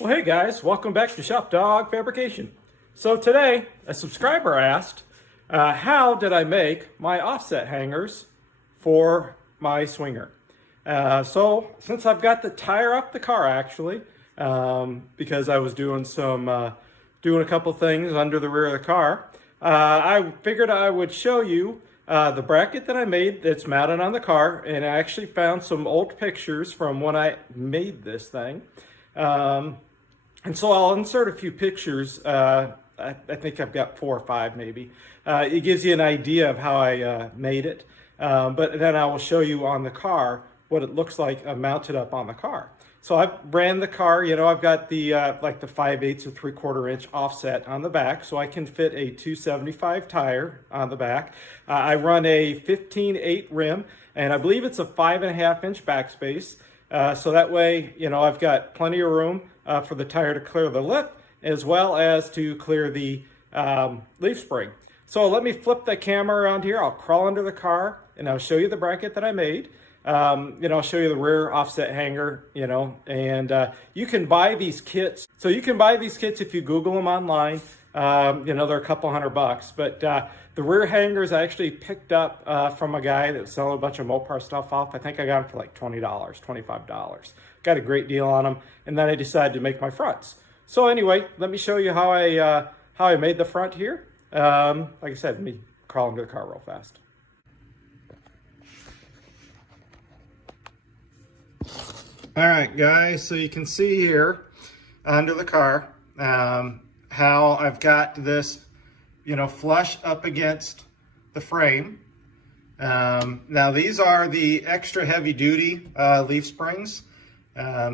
Well, hey guys, welcome back to Shop Dog Fabrication. So today, a subscriber asked, how did I make my offset hangers for my swinger? So since I've got the tire up the car actually, because I was doing doing a couple things under the rear of the car, I figured I would show you the bracket that I made that's mounted on the car, and I actually found some old pictures from when I made this thing. And so I'll insert a few pictures. I think I've got 4 or 5 maybe. It gives you an idea of how I made it. But then I will show you on the car what it looks like mounted up on the car. So I ran the car, you know, I've got the like the 5/8 or 3/4 inch offset on the back, so I can fit a 275 tire on the back. I run a 15/8 rim, and I believe it's a 5.5 inch backspace. So that way, you know, I've got plenty of room for the tire to clear the lip, as well as to clear the leaf spring. So let me flip the camera around here. I'll crawl under the car and I'll show you the bracket that I made. You know, I'll show you the rear offset hanger, you know, and you can buy these kits. So you can buy these kits if you Google them online. You know, they're a couple $100, but the rear hangers I actually picked up from a guy that was selling a bunch of Mopar stuff off. I think I got them for like $20, $25. Got a great deal on them, and then I decided to make my fronts. So anyway, let me show you how I made the front here. Like I said, let me crawl into the car real fast. All right, guys, so you can see here under the car how I've got this, you know, flush up against the frame. Now these are the extra heavy duty leaf springs.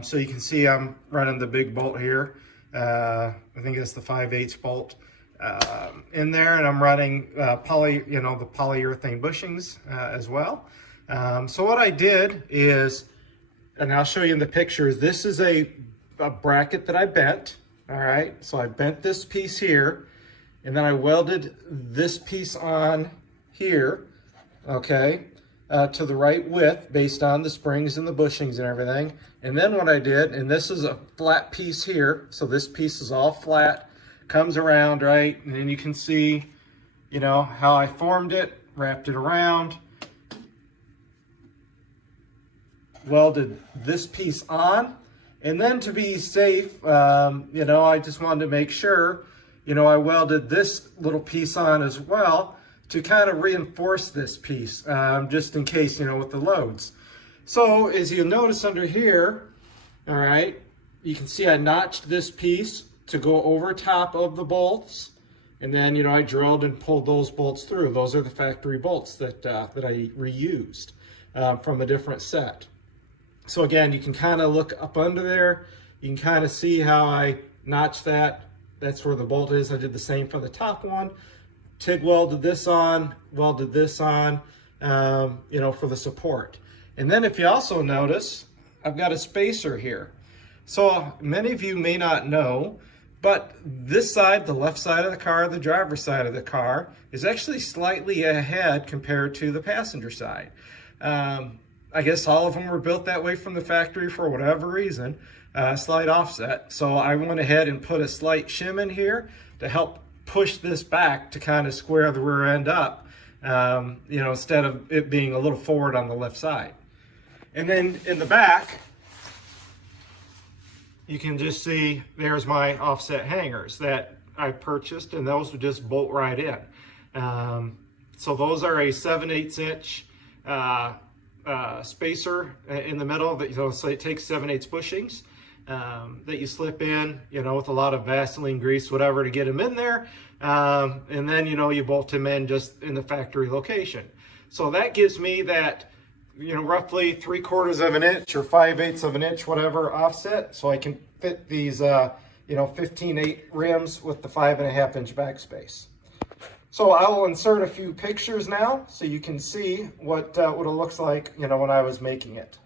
So you can see I'm running the big bolt here. I think it's the 5/8 bolt in there, and I'm running the polyurethane bushings as well. So what I did is, and I'll show you in the pictures, this is a bracket that I bent. All right, so I bent this piece here, and then I welded this piece on here, okay, to the right width based on the springs and the bushings and everything. And then what I did, and this is a flat piece here, so this piece is all flat, comes around, right, and then you can see, you know, how I formed it, wrapped it around, welded this piece on, and then to be safe, you know, I just wanted to make sure, you know, I welded this little piece on as well to kind of reinforce this piece, just in case, you know, with the loads. So as you'll notice under here, all right, you can see I notched this piece to go over top of the bolts, and then, you know, I drilled and pulled those bolts through. Those are the factory bolts that I reused from a different set. So again, you can kind of look up under there. You can kind of see how I notched that. That's where the bolt is. I did the same for the top one. TIG welded this on, welded this on, you know, for the support. And then if you also notice, I've got a spacer here. So many of you may not know, but this side, the left side of the car, the driver's side of the car, is actually slightly ahead compared to the passenger side. I guess all of them were built that way from the factory for whatever reason, slight offset. So I went ahead and put a slight shim in here to help push this back to kind of square the rear end up, you know, instead of it being a little forward on the left side. And then in the back, you can just see there's my offset hangers that I purchased, and those would just bolt right in. So those are a 7/8 inch spacer in the middle that, you know, so it takes 7/8 bushings that you slip in, you know, with a lot of Vaseline grease, whatever, to get them in there. And then, you know, you bolt them in just in the factory location. So that gives me that, you know, roughly 3/4 of an inch or 5/8 of an inch, whatever, offset. So I can fit these, you know, 15/8 rims with the 5.5 inch backspace. So I will insert a few pictures now so you can see what it looks like, you know, when I was making it.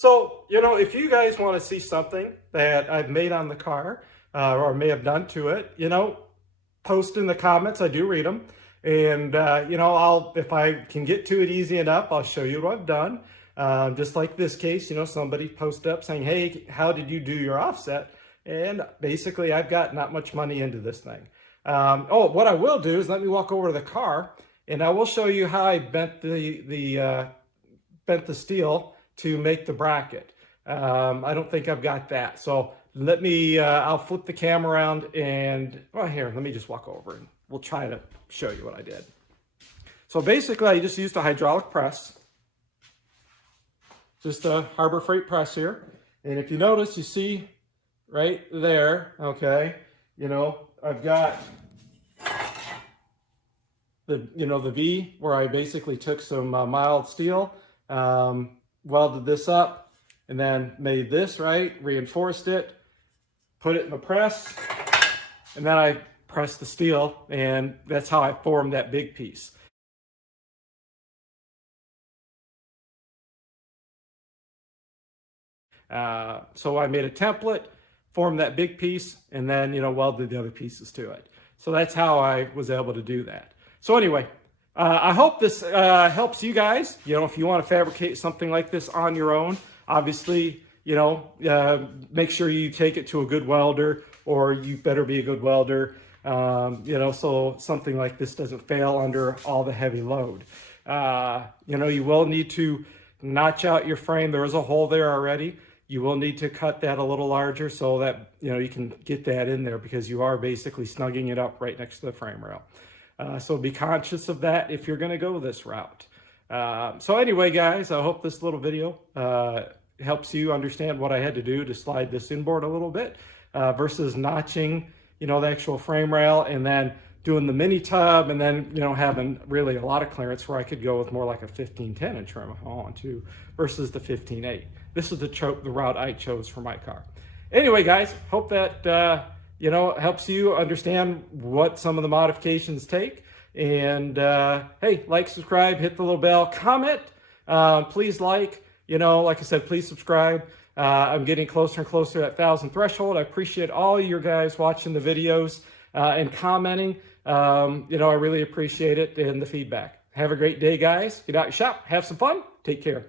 So, if you guys want to see something that I've made on the car or may have done to it, post in the comments. I do read them. And, if I can get to it easy enough, I'll show you what I've done. Just like this case, somebody posted up saying, hey, how did you do your offset? And basically, I've got not much money into this thing. What I will do is let me walk over to the car, and I will show you how I bent the steel to make the bracket. I don't think I've got that. So let me, I'll flip the camera around and, here, let me just walk over and we'll try to show you what I did. So basically, I just used a hydraulic press. Just a Harbor Freight press here. And if you notice, you see right there, okay, I've got the V where I basically took some mild steel, welded this up, and then made this, right, reinforced it, put it in the press, and then I pressed the steel, and that's how I formed that big piece. So I made a template, formed that big piece, and then, welded the other pieces to it. So that's how I was able to do that. So anyway, I hope this helps you guys. If you want to fabricate something like this on your own, obviously, make sure you take it to a good welder, or you better be a good welder, so something like this doesn't fail under all the heavy load. You will need to notch out your frame. There is a hole there already. You will need to cut that a little larger so that, you can get that in there, because you are basically snugging it up right next to the frame rail. So be conscious of that if you're going to go this route. So anyway, guys, I hope this little video helps you understand what I had to do to slide this inboard a little bit versus notching, the actual frame rail and then doing the mini tub and then, having really a lot of clearance where I could go with more like a 15-10 inch rim onto versus the 15-8. This is the route I chose for my car. Anyway, guys, hope that, helps you understand what some of the modifications take. And hey, like, subscribe, hit the little bell, comment, please like I said, please subscribe. I'm getting closer and closer to that 1,000 threshold. I appreciate all your guys watching the videos and commenting. I really appreciate it and the feedback. Have a great day, guys. Get out and shop, have some fun, take care.